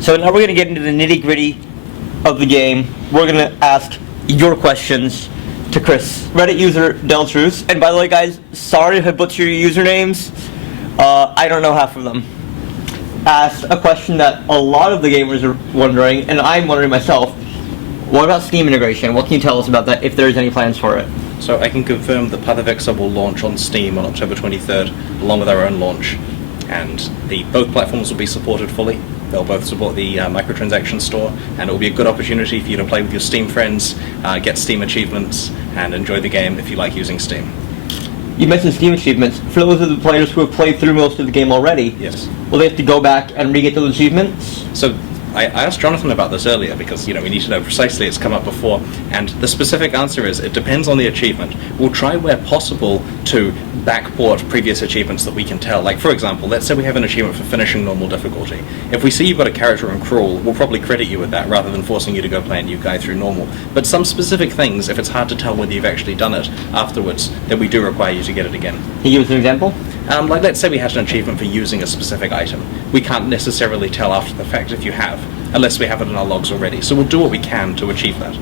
So now we're going to get into the nitty-gritty of the game. We're going to ask your questions to Chris. Reddit user Deltruce. And by the way, guys, sorry if I butcher your usernames. I don't know half of them. Asked a question that a lot of the gamers are wondering, and I'm wondering myself. What about Steam integration? What can you tell us about that, if there's any plans for it? So I can confirm that Path of Exile will launch on Steam on October 23rd, along with our own launch. And both platforms will be supported fully. They'll both support the microtransaction store, and it will be a good opportunity for you to play with your Steam friends, get Steam achievements, and enjoy the game if you like using Steam. You mentioned Steam achievements. For those of the players who have played through most of the game already, yes, will they have to go back and re-get those achievements? So I asked Jonathan about this earlier because, we need to know precisely. It's come up before, and the specific answer is it depends on the achievement. We'll try where possible to backport previous achievements that we can tell. Like, for example, let's say we have an achievement for finishing normal difficulty. If we see you've got a character in Cruel, we'll probably credit you with that rather than forcing you to go play a new guy through normal. But some specific things, if it's hard to tell whether you've actually done it afterwards, then we do require you to get it again. Can you give us an example? Like, let's say we had an achievement for using a specific item. We can't necessarily tell after the fact if you have, unless we have it in our logs already. So we'll do what we can to achieve that.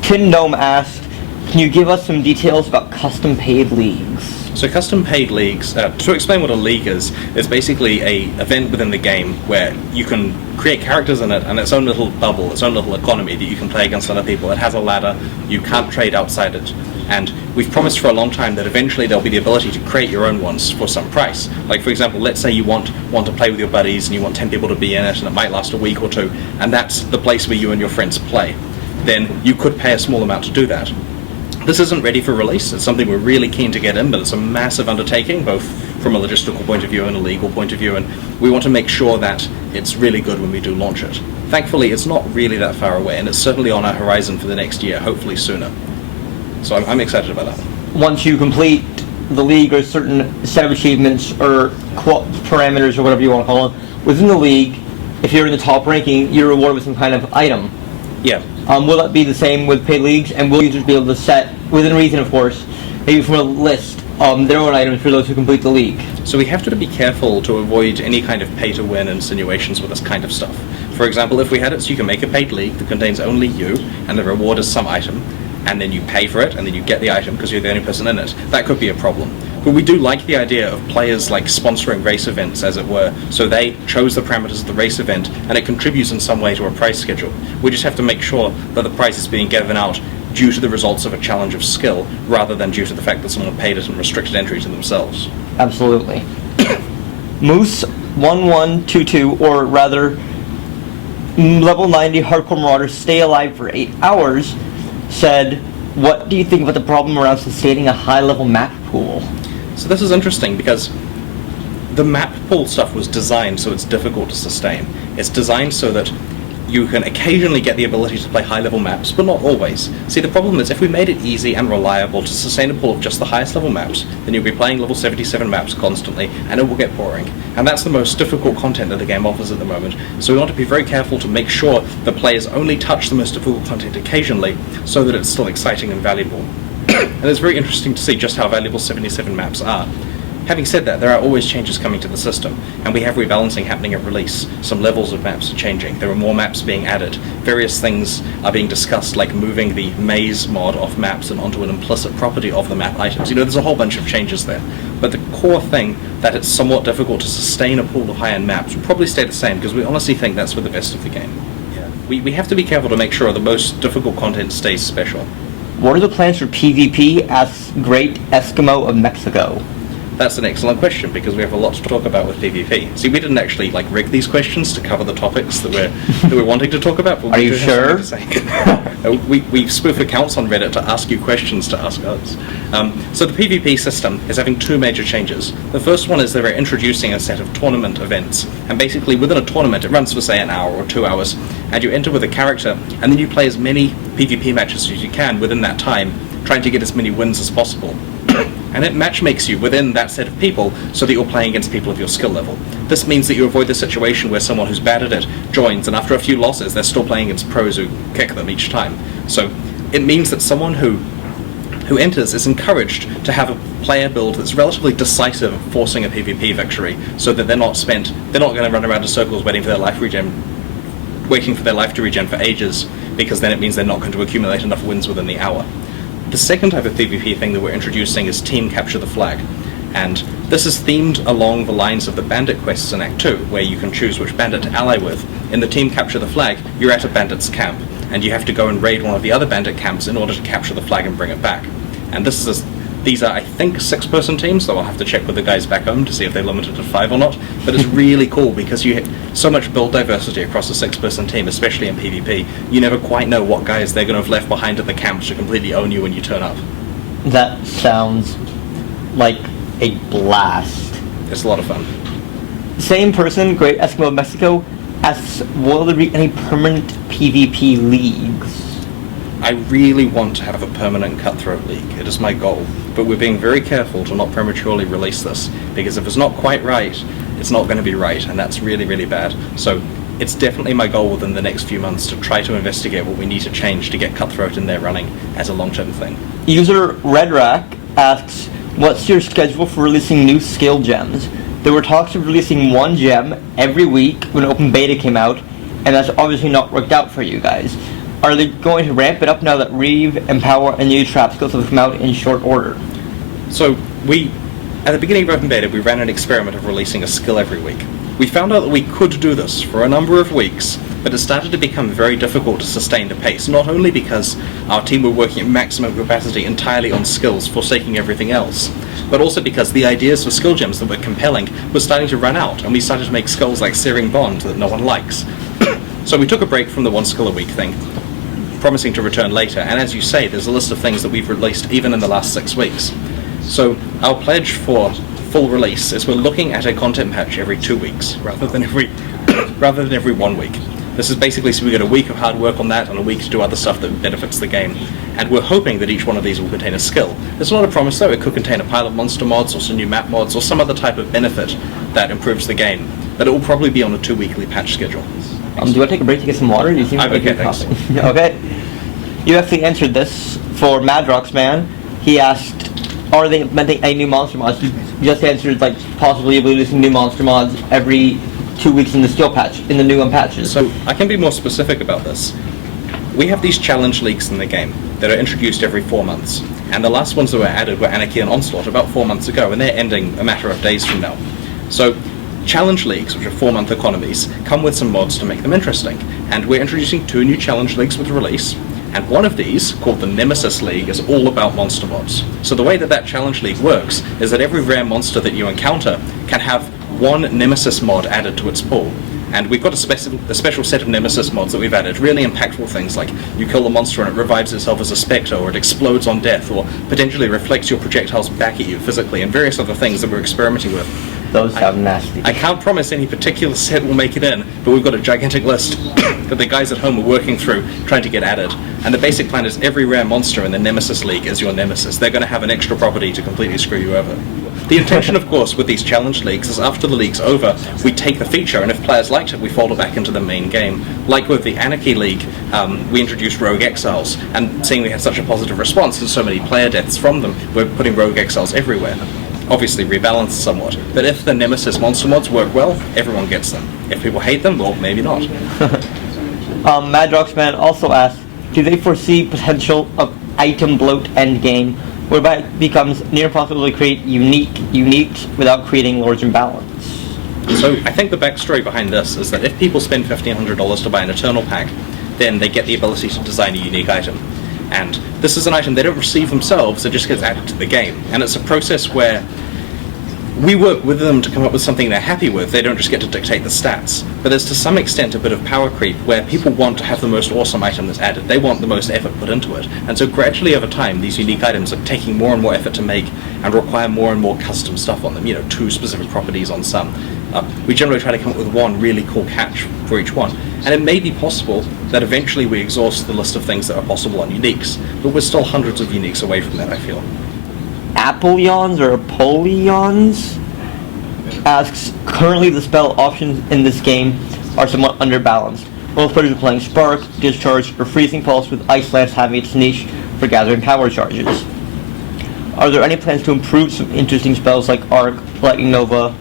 Tin Gnome asked, can you give us some details about custom paid leagues? So custom paid leagues, to explain what a league is basically a event within the game where you can create characters in it and its own little bubble, its own little economy that you can play against other people. It has a ladder, you can't trade outside it. And we've promised for a long time that eventually there'll be the ability to create your own ones for some price. Like, for example, let's say you want to play with your buddies and you want 10 people to be in it and it might last a week or two, and that's the place where you and your friends play. Then you could pay a small amount to do that. This isn't ready for release. It's something we're really keen to get in, but it's a massive undertaking, both from a logistical point of view and a legal point of view, and we want to make sure that it's really good when we do launch it. Thankfully, it's not really that far away, and it's certainly on our horizon for the next year, hopefully sooner. So I'm excited about that. Once you complete the league or a certain set of achievements or parameters or whatever you want to call them, within the league, if you're in the top ranking, you're rewarded with some kind of item. Yeah. Will that be the same with paid leagues, and will users be able to set, within reason of course, maybe from a list, their own items for those who complete the league? So we have to be careful to avoid any kind of pay-to-win insinuations with this kind of stuff. For example, if we had it so you can make a paid league that contains only you, and the reward is some item, and then you pay for it, and then you get the item because you're the only person in it, that could be a problem. But we do like the idea of players like sponsoring race events, as it were, so they chose the parameters of the race event, and it contributes in some way to a prize schedule. We just have to make sure that the prize is being given out due to the results of a challenge of skill, rather than due to the fact that someone paid it and restricted entry to themselves. Absolutely. Moose1122, or rather, level 90 Hardcore Marauder Stay Alive for 8 hours, said, what do you think about the problem around sustaining a high-level map pool? So this is interesting because the map pool stuff was designed so it's difficult to sustain. It's designed so that you can occasionally get the ability to play high-level maps, but not always. See, the problem is if we made it easy and reliable to sustain a pool of just the highest level maps, then you'll be playing level 77 maps constantly, and it will get boring. And that's the most difficult content that the game offers at the moment. So we want to be very careful to make sure the players only touch the most difficult content occasionally, so that it's still exciting and valuable. And it's very interesting to see just how valuable 77 maps are. Having said that, there are always changes coming to the system, and we have rebalancing happening at release. Some levels of maps are changing. There are more maps being added. Various things are being discussed, like moving the maze mod off maps and onto an implicit property of the map items. There's a whole bunch of changes there. But the core thing, that it's somewhat difficult to sustain a pool of high-end maps, will probably stay the same, because we honestly think that's for the best of the game. Yeah. We have to be careful to make sure the most difficult content stays special. What are the plans for PvP? Asks Great Eskimo of Mexico. That's an excellent question, because we have a lot to talk about with PvP. See, we didn't actually rig these questions to cover the topics that we're wanting to talk about. But are you sure? We spoof accounts on Reddit to ask you questions to ask us. So the PvP system is having two major changes. The first one is they're introducing a set of tournament events, and basically within a tournament it runs for say an hour or 2 hours, and you enter with a character, and then you play as many PvP matches as you can within that time, trying to get as many wins as possible. And it matchmakes you within that set of people so that you're playing against people of your skill level. This means that you avoid the situation where someone who's bad at it joins, and after a few losses they're still playing against pros who kick them each time. So it means that someone who enters is encouraged to have a player build that's relatively decisive, forcing a PvP victory, so that they're not going to run around in circles waiting for their life regen waiting for their life to regen for ages, because then it means they're not going to accumulate enough wins within the hour. The second type of PvP thing that we're introducing is Team Capture the Flag. And this is themed along the lines of the bandit quests in Act 2, where you can choose which bandit to ally with. In the Team Capture the Flag, you're at a bandit's camp, and you have to go and raid one of the other bandit camps in order to capture the flag and bring it back. And these are, I think, 6-person teams, though I'll have to check with the guys back home to see if they're limited to 5 or not. But it's really cool because you have so much build diversity across a 6-person team, especially in PvP. You never quite know what guys they're going to have left behind at the camp to completely own you when you turn up. That sounds like a blast. It's a lot of fun. Same person, Great Eskimo of Mexico, asks, will there be any permanent PvP leagues? I really want to have a permanent Cutthroat League. It is my goal. But we're being very careful to not prematurely release this, because if it's not quite right, it's not going to be right, and that's really, really bad. So it's definitely my goal within the next few months to try to investigate what we need to change to get Cutthroat in there running as a long-term thing. User Redrack asks, what's your schedule for releasing new skill gems? There were talks of releasing 1 gem every week when open beta came out, and that's obviously not worked out for you guys. Are they going to ramp it up now that Reeve, Empower, and new trap skills have come out in short order? So at the beginning of open beta, we ran an experiment of releasing a skill every week. We found out that we could do this for a number of weeks, but it started to become very difficult to sustain the pace, not only because our team were working at maximum capacity entirely on skills, forsaking everything else, but also because the ideas for skill gems that were compelling were starting to run out, and we started to make skills like Searing Bond that no one likes. So we took a break from the 1 skill a week thing, promising to return later, and as you say, there's a list of things that we've released even in the last 6 weeks. So our pledge for full release is we're looking at a content patch every 2 weeks, rather than every 1 week. This is basically so we get a week of hard work on that and a week to do other stuff that benefits the game. And we're hoping that each one of these will contain a skill. It's not a promise though, it could contain a pile of monster mods or some new map mods or some other type of benefit that improves the game. But it will probably be on a 2-weekly patch schedule. Do you want to take a break to get some water? You seem I'm like okay, you're thanks. coughing. Okay. You actually answered this for Madrox Man. He asked, are they implementing any new monster mods? You just answered, like, possibly releasing new monster mods every 2 weeks in the skill patch, in the new patches. So I can be more specific about this. We have these challenge leagues in the game that are introduced every 4 months. And the last ones that were added were Anarchy and Onslaught about 4 months ago, and they're ending a matter of days from now. So challenge leagues, which are 4-month economies, come with some mods to make them interesting. And we're introducing 2 new challenge leagues with release. And one of these, called the Nemesis League, is all about monster mods. So the way that challenge league works is that every rare monster that you encounter can have 1 Nemesis mod added to its pool. And we've got a special set of Nemesis mods that we've added, really impactful things like you kill the monster and it revives itself as a spectre, or it explodes on death, or potentially reflects your projectiles back at you physically, and various other things that we're experimenting with. Those sound nasty. I can't promise any particular set will make it in, but we've got a gigantic list that the guys at home are working through, trying to get added. And the basic plan is every rare monster in the Nemesis League is your nemesis. They're going to have an extra property to completely screw you over. The intention, of course, with these challenge leagues is after the league's over, we take the feature, and if players liked it, we fold it back into the main game. Like with the Anarchy League, we introduced Rogue Exiles, and seeing we had such a positive response and so many player deaths from them, we're putting Rogue Exiles everywhere. Obviously rebalanced somewhat, but if the Nemesis monster mods work well, everyone gets them. If people hate them, well, maybe not. Madroxman also asked, do they foresee potential of item bloat endgame, whereby it becomes near impossible to create uniques without creating large imbalance? So I think the backstory behind this is that if people spend $1,500 to buy an Eternal Pack, then they get the ability to design a unique item. And this is an item they don't receive themselves, it just gets added to the game. And it's a process where we work with them to come up with something they're happy with. They don't just get to dictate the stats. But there's to some extent a bit of power creep where people want to have the most awesome item that's added. They want the most effort put into it. And so gradually over time, these unique items are taking more and more effort to make and require more and more custom stuff on them. 2 specific properties on some. We generally try to come up with one really cool catch for each one. And it may be possible that eventually we exhaust the list of things that are possible on uniques. But we're still hundreds of uniques away from that, I feel. Apollons or Apollons asks, currently the spell options in this game are somewhat underbalanced. Most players are playing Spark, Discharge, or Freezing Pulse, with Ice Lance having its niche for gathering power charges. Are there any plans to improve some interesting spells like Arc, Lightning Nova,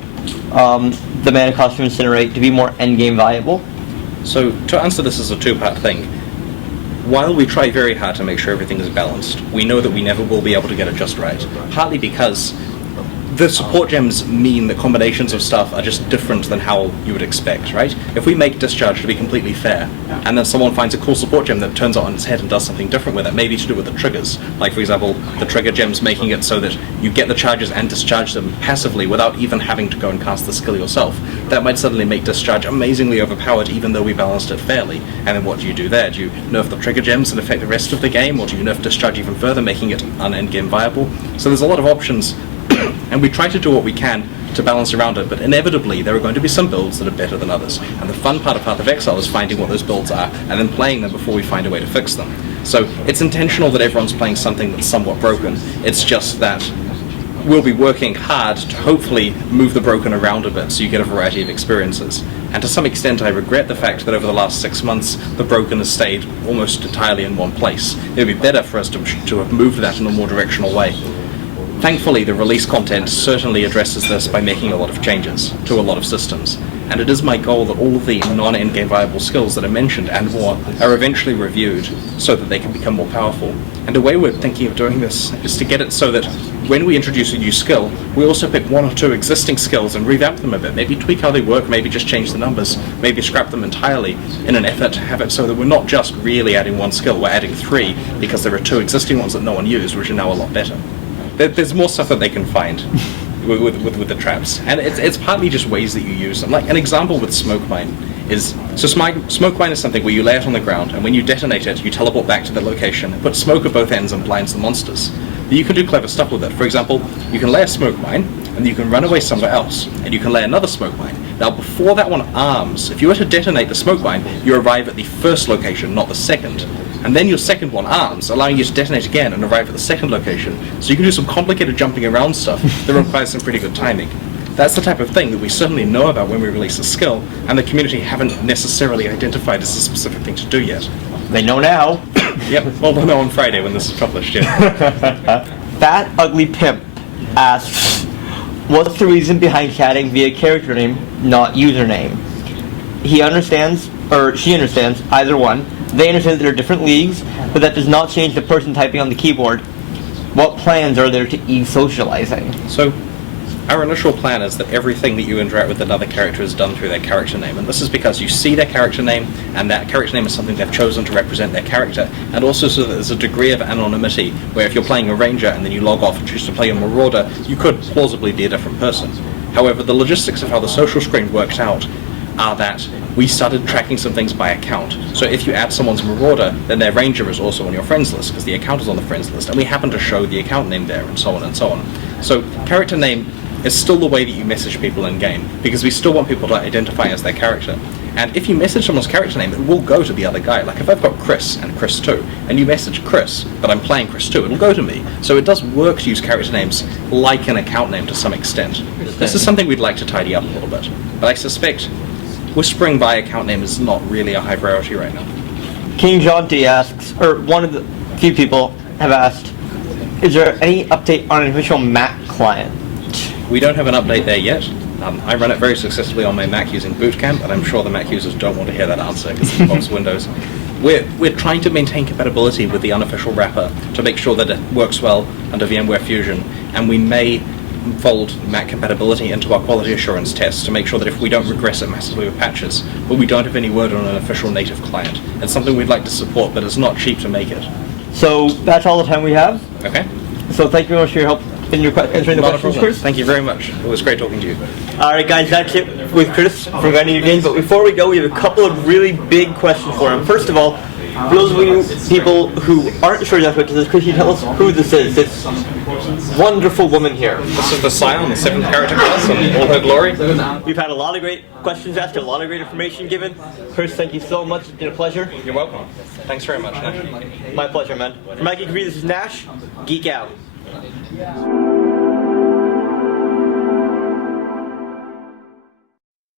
the Mana Cost to Incinerate to be more endgame viable? So to answer this as a two-part thing, while we try very hard to make sure everything is balanced, we know that we never will be able to get it just right. Partly because the support gems mean that combinations of stuff are just different than how you would expect, right? If we make discharge to be completely fair, and then someone finds a cool support gem that turns it on its head and does something different with it, maybe to do with the triggers, like for example, the trigger gems making it so that you get the charges and discharge them passively without even having to go and cast the skill yourself, that might suddenly make discharge amazingly overpowered even though we balanced it fairly. And then what do you do there? Do you nerf the trigger gems and affect the rest of the game, or do you nerf discharge even further, making it un-endgame viable? So there's a lot of options. And we try to do what we can to balance around it, but inevitably there are going to be some builds that are better than others. And the fun part of Path of Exile is finding what those builds are, and then playing them before we find a way to fix them. So it's intentional that everyone's playing something that's somewhat broken. It's just that we'll be working hard to hopefully move the broken around a bit so you get a variety of experiences. And to some extent I regret the fact that over the last 6 months the broken has stayed almost entirely in one place. It would be better for us to have moved that in a more directional way. Thankfully, the release content certainly addresses this by making a lot of changes to a lot of systems, and it is my goal that all of the non-endgame viable skills that I mentioned and more are eventually reviewed so that they can become more powerful. And the way we're thinking of doing this is to get it so that when we introduce a new skill, we also pick 1 or 2 existing skills and revamp them a bit, maybe tweak how they work, maybe just change the numbers, maybe scrap them entirely in an effort to have it so that we're not just really adding 1 skill, we're adding 3 because there are 2 existing ones that no one used, which are now a lot better. There's more stuff that they can find with the traps, and it's partly just ways that you use them. Like an example with Smoke Mine is, so Smoke Mine is something where you lay it on the ground, and when you detonate it, you teleport back to the location, put smoke at both ends and blinds the monsters. But you can do clever stuff with it. For example, you can lay a Smoke Mine, and you can run away somewhere else, and you can lay another Smoke Mine. Now before that one arms, if you were to detonate the Smoke Mine, you arrive at the first location, not the second. And then your second one arms, allowing you to detonate again and arrive at the second location. So you can do some complicated jumping around stuff that requires some pretty good timing. That's the type of thing that we certainly know about when we release a skill, and the community haven't necessarily identified as a specific thing to do yet. They know now. Yep, well they'll know on Friday when this is published, yeah. Fat Ugly Pimp asks, what's the reason behind chatting via character name, not username? He understands, or she understands, either one. They understand that there are different leagues, but that does not change the person typing on the keyboard. What plans are there to ease socializing? So, our initial plan is that everything that you interact with another character is done through their character name, and this is because you see their character name, and that character name is something they've chosen to represent their character, and also so that there's a degree of anonymity, where if you're playing a ranger and then you log off and choose to play a marauder, you could plausibly be a different person. However, the logistics of how the social screen works out are that we started tracking some things by account. So if you add someone's marauder, then their ranger is also on your friends list, because the account is on the friends list, and we happen to show the account name there, and so on and so on. So character name is still the way that you message people in game, because we still want people to identify as their character. And if you message someone's character name, it will go to the other guy. Like if I've got Chris and Chris 2, and you message Chris, but I'm playing Chris 2, it'll go to me. So it does work to use character names like an account name to some extent. This is something we'd like to tidy up a little bit, but I suspect whispering by account name is not really a high priority right now. King John D asks, or one of the few people have asked, is there any update on an official Mac client? We don't have an update there yet. I run it very successfully on my Mac using Boot Camp, and I'm sure the Mac users don't want to hear that answer because it involves Windows. We're trying to maintain compatibility with the unofficial wrapper to make sure that it works well under VMware Fusion, and we may fold Mac compatibility into our quality assurance tests to make sure that if we don't regress it massively with patches, but we don't have any word on an official native client. It's something we'd like to support, but it's not cheap to make it. So that's all the time we have. Okay. So thank you very much for your help in your answering the questions, Chris. Thank you very much. It was great talking to you. Alright guys, that's it with Chris from Grinding Your Games, but before we go, we have a couple of really big questions for him. First of all, for those of you people who aren't sure exactly what this is, Chris, can you tell us who this is? This wonderful woman here. This is the Scion, the 7th character class, in all her glory. We've had a lot of great questions asked, a lot of great information given. Chris, thank you so much. It's been a pleasure. You're welcome. Thanks very much, Nash. My pleasure, man. For MyGeekReview, this is Nash. Geek out.